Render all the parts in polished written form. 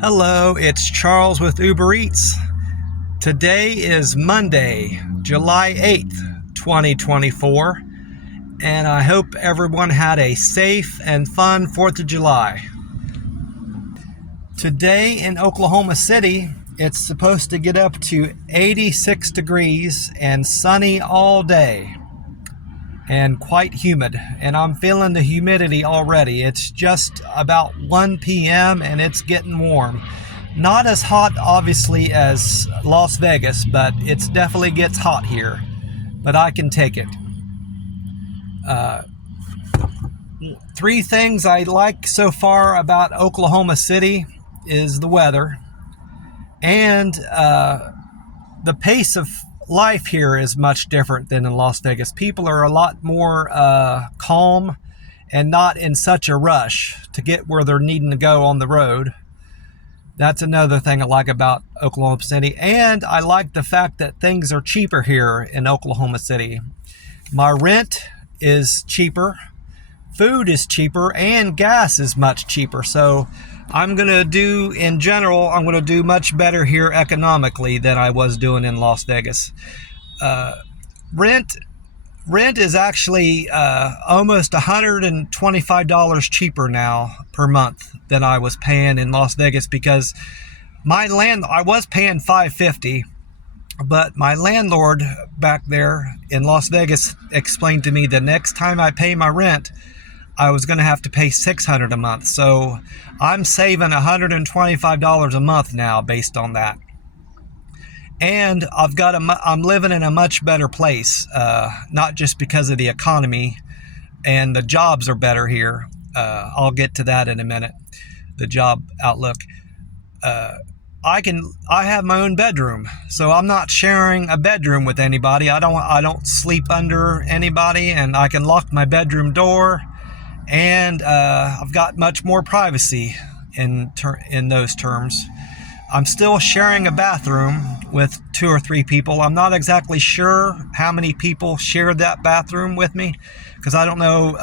Hello, it's Charles with Uber Eats. Today is Monday, July 8th, 2024, and I hope everyone had a safe and fun 4th of July. Today in Oklahoma City, it's supposed to get up to 86 degrees and sunny all day and quite humid, and I'm feeling the humidity already. It's just about 1 p.m. and it's getting warm. Not as hot obviously as Las Vegas, but it definitely gets hot here, but I can take it. Three things I like so far about Oklahoma City is the weather and the pace of life here is much different than in Las Vegas. People are a lot more calm and not in such a rush to get where they're needing to go on the road. That's another thing I like about Oklahoma City. And I like the fact that things are cheaper here in Oklahoma City. My rent is cheaper, food is cheaper, and gas is much cheaper. So I'm going to do, in general, I'm going to do much better here economically than I was doing in Las Vegas. Rent is actually almost $125 cheaper now per month than I was paying in Las Vegas, because I was paying $550, but my landlord back there in Las Vegas explained to me the next time I pay my rent, I was going to have to pay $600 a month. So I'm saving $125 a month now based on that. And I'm living in a much better place, not just because of the economy, and the jobs are better here. I'll get to that in a minute, the job outlook. I have my own bedroom, so I'm not sharing a bedroom with anybody. I don't sleep under anybody, and I can lock my bedroom door. And I've got much more privacy in those terms. I'm still sharing a bathroom with 2 or 3 people. I'm not exactly sure how many people share that bathroom with me, because I don't know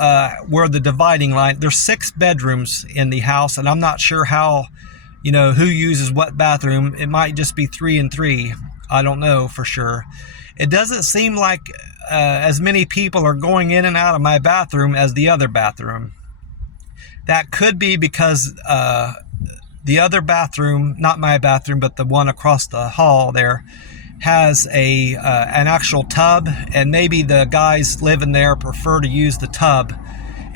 where the dividing line. There's 6 bedrooms in the house, and I'm not sure how, who uses what bathroom. It might just be 3 and 3. I don't know for sure. It doesn't seem like as many people are going in and out of my bathroom as the other bathroom. That could be because the other bathroom, not my bathroom, but the one across the hall there, has an actual tub, and maybe the guys living there prefer to use the tub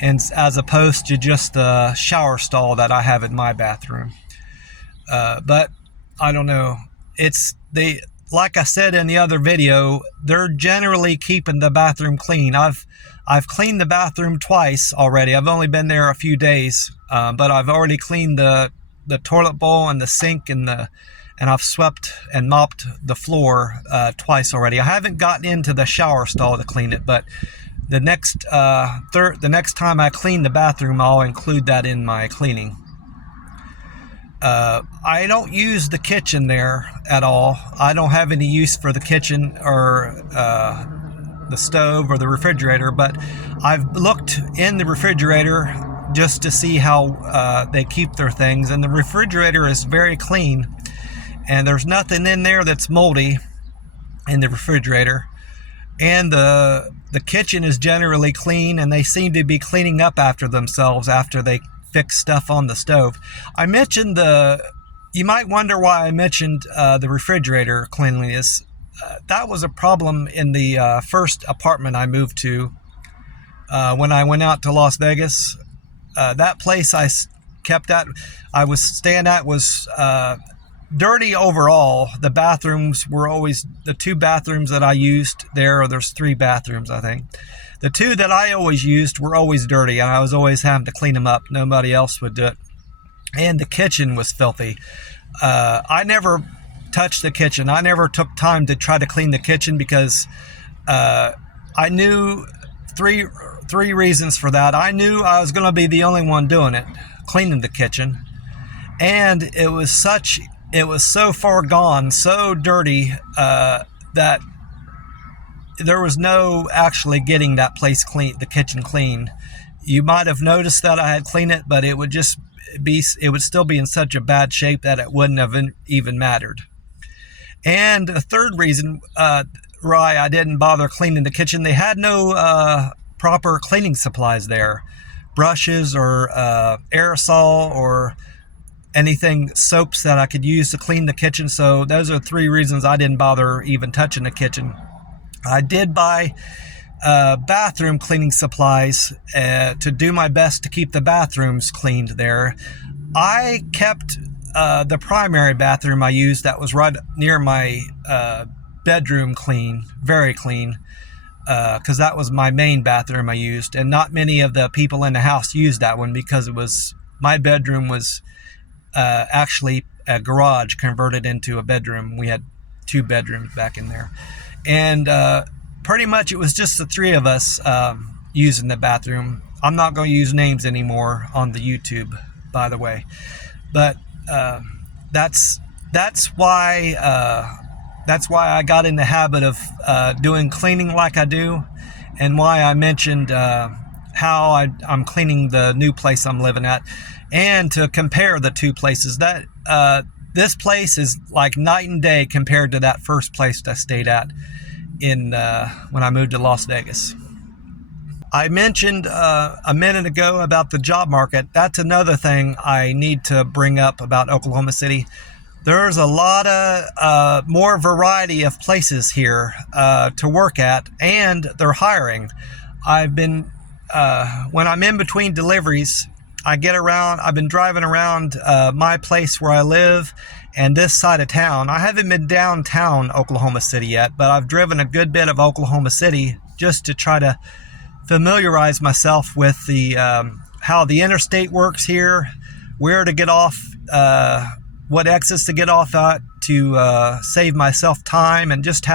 as opposed to just the shower stall that I have in my bathroom. But I don't know. Like I said in the other video, they're generally keeping the bathroom clean. I've cleaned the bathroom twice already. I've only been there a few days, but I've already cleaned the toilet bowl and the sink and I've swept and mopped the floor twice already. I haven't gotten into the shower stall to clean it, but the next time I clean the bathroom, I'll include that in my cleaning. I don't use the kitchen there at all. I don't have any use for the kitchen or the stove or the refrigerator, but I've looked in the refrigerator just to see how they keep their things, and the refrigerator is very clean, and there's nothing in there that's moldy in the refrigerator, and the kitchen is generally clean, and they seem to be cleaning up after themselves after they fix stuff on the stove. I mentioned you might wonder why I mentioned the refrigerator cleanliness. That was a problem in the first apartment I moved to when I went out to Las Vegas. That place I was staying at was dirty overall. The bathrooms were always, the 2 bathrooms that I used there's 3 bathrooms, I think. The 2 that I always used were always dirty, and I was always having to clean them up. Nobody else would do it. And the kitchen was filthy. I never touched the kitchen. I never took time to try to clean the kitchen because I knew three reasons for that. I knew I was going to be the only one doing it, cleaning the kitchen. And it was so far gone, so dirty, that there was no actually getting that place clean, the kitchen clean. You might have noticed that I had cleaned it, but it it would still be in such a bad shape that it wouldn't have even mattered. And a third reason why I didn't bother cleaning the kitchen, they had no proper cleaning supplies there. Brushes or aerosol or anything, soaps that I could use to clean the kitchen. So those are 3 reasons I didn't bother even touching the kitchen. I did buy bathroom cleaning supplies to do my best to keep the bathrooms cleaned there. I kept the primary bathroom I used that was right near my bedroom clean, very clean, because that was my main bathroom I used, and not many of the people in the house used that one because my bedroom was actually a garage converted into a bedroom. We had 2 bedrooms back in there, and pretty much it was just the 3 of us using the bathroom. I'm not going to use names anymore on the YouTube, by the way, but that's why I got in the habit of doing cleaning like I do, and why I mentioned how I'm cleaning the new place I'm living at, and to compare the 2 places. That this place is like night and day compared to that first place I stayed at when I moved to Las Vegas. I mentioned a minute ago about the job market. That's another thing I need to bring up about Oklahoma City. There's a lot of more variety of places here to work at, and they're hiring. I've been when I'm in between deliveries, I've been driving around my place where I live and this side of town. I haven't been downtown Oklahoma City yet, but I've driven a good bit of Oklahoma City just to try to familiarize myself with how the interstate works here, where to get off, what exits to get off at to save myself time, and just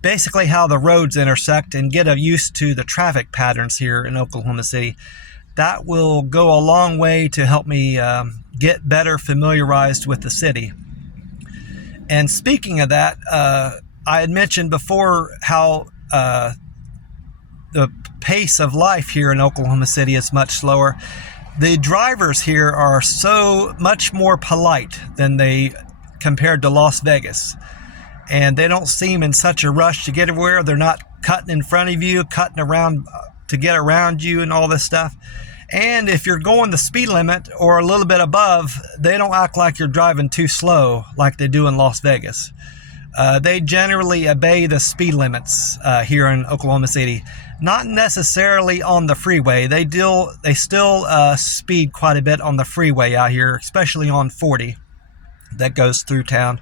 basically how the roads intersect, and get used to the traffic patterns here in Oklahoma City. That will go a long way to help me get better familiarized with the city. And speaking of that, I had mentioned before how the pace of life here in Oklahoma City is much slower. The drivers here are so much more polite than they compared to Las Vegas, and they don't seem in such a rush to get everywhere. They're not cutting in front of you, cutting around to get around you, and all this stuff. And if you're going the speed limit or a little bit above, they don't act like you're driving too slow like they do in Las Vegas. They generally obey the speed limits here in Oklahoma City. Not necessarily on the freeway. They still speed quite a bit on the freeway out here, especially on 40 that goes through town.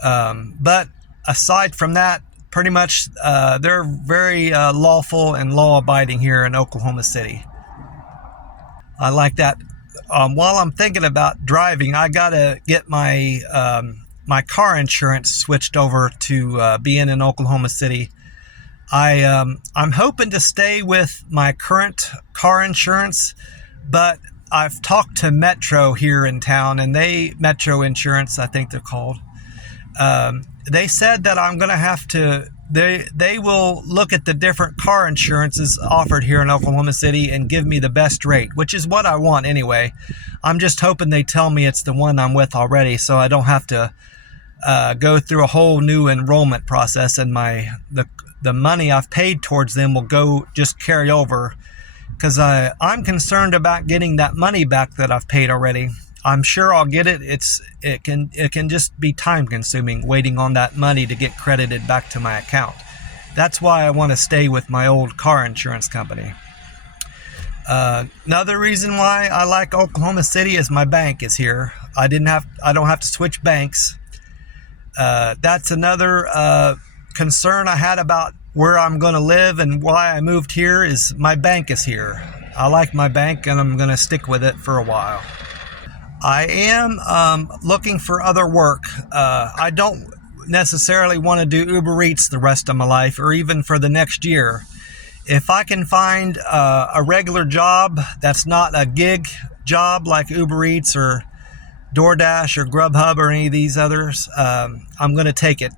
But aside from that, pretty much they're very lawful and law-abiding here in Oklahoma City. I like that. While I'm thinking about driving, I gotta get my car insurance switched over to being in Oklahoma City. I'm hoping to stay with my current car insurance, but I've talked to Metro here in town, and Metro Insurance, I think they're called. They said that I'm going to have to, they will look at the different car insurances offered here in Oklahoma City and give me the best rate, which is what I want anyway. I'm just hoping they tell me it's the one I'm with already, so I don't have to go through a whole new enrollment process, and the money I've paid towards them will just carry over, because I'm concerned about getting that money back that I've paid already. I'm sure I'll get it. It can just be time consuming waiting on that money to get credited back to my account. That's why I want to stay with my old car insurance company. Another reason why I like Oklahoma City is my bank is here. I don't have to switch banks. That's another concern I had about where I'm going to live and why I moved here is my bank is here. I like my bank, and I'm going to stick with it for a while. I am looking for other work. I don't necessarily want to do Uber Eats the rest of my life, or even for the next year. If I can find a regular job that's not a gig job like Uber Eats or DoorDash or Grubhub or any of these others, I'm going to take it,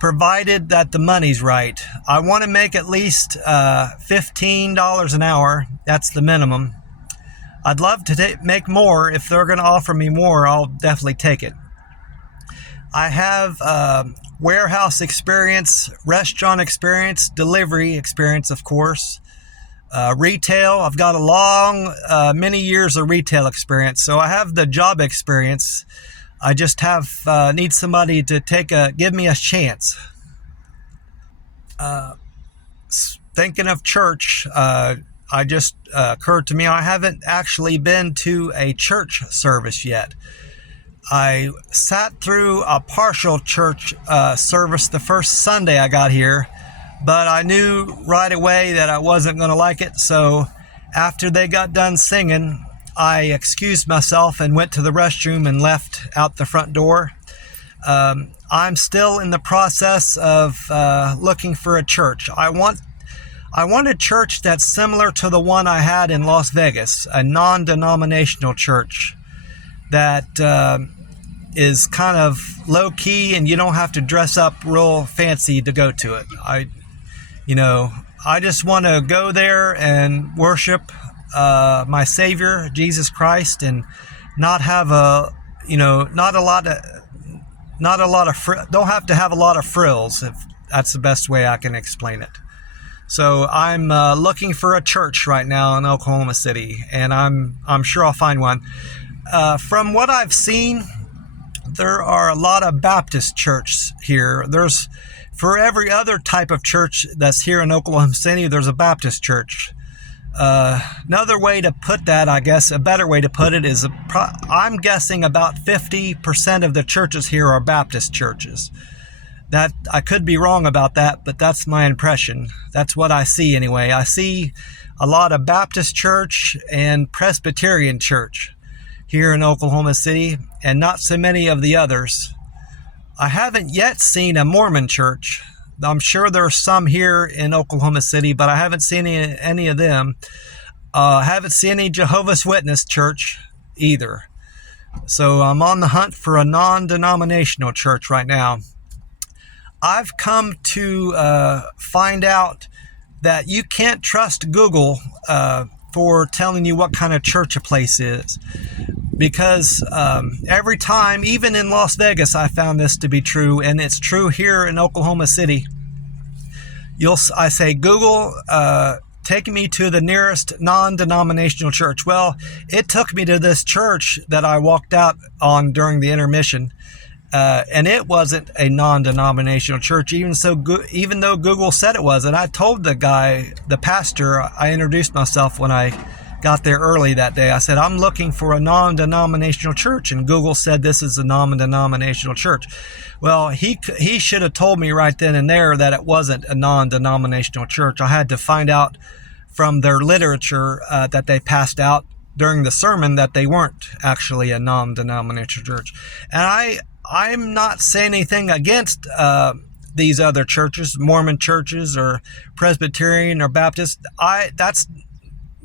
provided that the money's right. I want to make at least $15 an hour. That's the minimum. I'd love to make more. If they're going to offer me more, I'll definitely take it. I have warehouse experience, restaurant experience, delivery experience, of course. Retail, I've got a long, many years of retail experience. So I have the job experience. I just need somebody to give me a chance. Thinking of church, I just occurred to me I haven't actually been to a church service yet. I sat through a partial church service the first Sunday I got here, but I knew right away that I wasn't going to like it. So after they got done singing, I excused myself and went to the restroom and left out the front door. I'm still in the process of looking for a church. I want a church that's similar to the one I had in Las Vegas, a non-denominational church that is kind of low-key and you don't have to dress up real fancy to go to it. I just want to go there and worship my Savior, Jesus Christ, and not have don't have to have a lot of frills, if that's the best way I can explain it. So I'm looking for a church right now in Oklahoma City, and I'm sure I'll find one. From what I've seen, there are a lot of Baptist churches here. For every other type of church that's here in Oklahoma City, there's a Baptist church. Another way to put that, I guess, a better way to put it is, I'm guessing about 50% of the churches here are Baptist churches. That I could be wrong about that, but that's my impression. That's what I see anyway. I see a lot of Baptist church and Presbyterian church here in Oklahoma City, and not so many of the others. I haven't yet seen a Mormon church. I'm sure there are some here in Oklahoma City, but I haven't seen any of them. I haven't seen any Jehovah's Witness church either. So I'm on the hunt for a non-denominational church right now. I've come to find out that you can't trust Google for telling you what kind of church a place is. Because every time, even in Las Vegas, I found this to be true, and it's true here in Oklahoma City. I say, Google, take me to the nearest non-denominational church. Well, it took me to this church that I walked out on during the intermission, and it wasn't a non-denominational church, even though Google said it was. And I told the pastor, I introduced myself when I got there early that day. I said, I'm looking for a non-denominational church, and Google said this is a non-denominational church. Well, he should have told me right then and there that it wasn't a non-denominational church. I had to find out from their literature that they passed out during the sermon that they weren't actually a non-denominational church. And I'm not saying anything against these other churches, Mormon churches or Presbyterian or Baptist.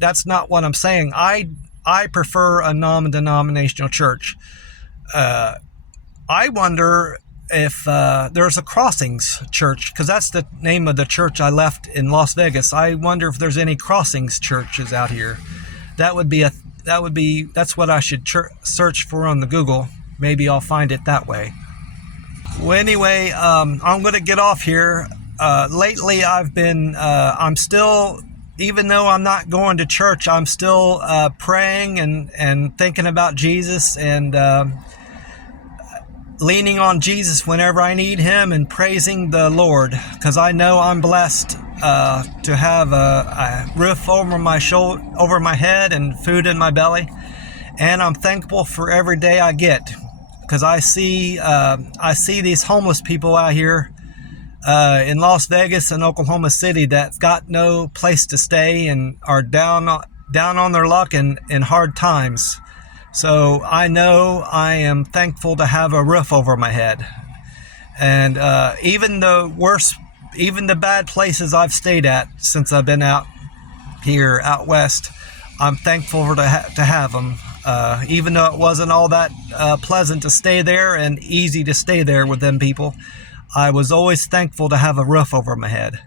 That's not what I'm saying. I prefer a non-denominational church. I wonder if there's a Crossings church, because that's the name of the church I left in Las Vegas. I wonder if there's any Crossings churches out here. That's what I should search for on the Google. Maybe I'll find it that way. Well, anyway, I'm going to get off here. Lately, I'm still, even though I'm not going to church, I'm still praying and thinking about Jesus and leaning on Jesus whenever I need him and praising the Lord, because I know I'm blessed to have a roof over my head and food in my belly. And I'm thankful for every day I get, because I see these homeless people out here in Las Vegas and Oklahoma City that got no place to stay and are down on their luck in hard times. So I know I am thankful to have a roof over my head. And even the bad places I've stayed at since I've been out west, I'm thankful to have them. Even though it wasn't all that pleasant to stay there and easy to stay there with them people, I was always thankful to have a roof over my head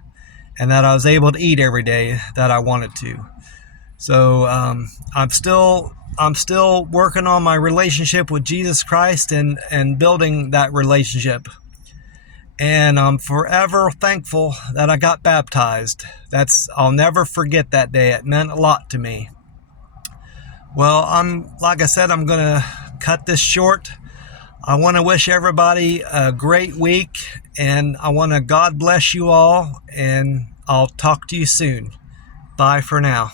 and that I was able to eat every day that I wanted to. So I'm still working on my relationship with Jesus Christ and building that relationship. And I'm forever thankful that I got baptized. I'll never forget that day. It meant a lot to me. Well, like I said, I'm gonna cut this short. I want to wish everybody a great week, and I want to God bless you all, and I'll talk to you soon. Bye for now.